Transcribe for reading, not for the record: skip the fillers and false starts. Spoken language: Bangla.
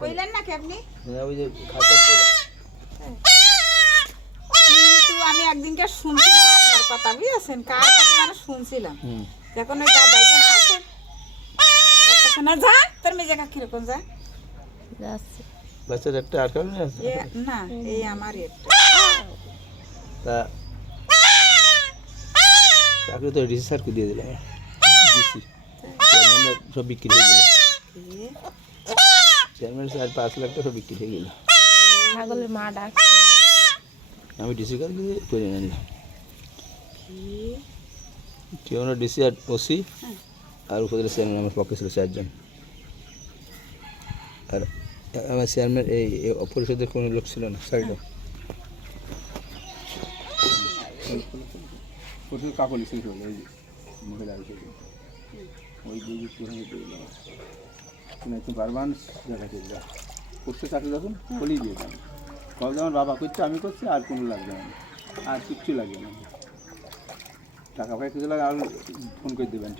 কইলেন না কি আপনি? হ্যাঁ ওই যে খাতা ছিল। কিন্তু আমি একদিনকে শুনছিলাম আপনার কথা, বুঝেছেন? কার কাছে যেন শুনছিলাম। যখন ওই দাদা এখানে আসে, তখন না যা, তোর মেয়ে জায়গা কিরকম যা? যাচ্ছে বাচ্চার একটা আর কারণে আছে না, এই আমার একটা। তা চাকরি তো ডিসি স্যারকে দিয়ে দিলাম ডিসি চেয়ারম্যানের সব বিক্রি হয়ে গেল চেয়ারম্যান স্যার 5 লাখ টাকা সব বিক্রি হয়ে গেল ছাগলের মা ডাকছে আমি ডিসি কাছে করে নিলাম কেউ না ডিসি আর ওসি আর উপজেলা চেয়ারম্যান আমার পক্ষে ছিল 4 জন আর আমার চেয়ারম্যান এই পরিষদের কোনো লোক ছিল না 4 জন প্রচুর কাকলি শেষ হলো ওই মহিলা হিসেবে ওই দুই একটু বারবার দেখা ছিল করতে চাকরি যখন বলেই দিয়ে যান কবে যেমন বাবা করছে আমি করছি আর কোনো লাগবে না আর কিচ্ছু লাগবে না টাকা পয়সা কিছু লাগে আর ফোন করে দেবেন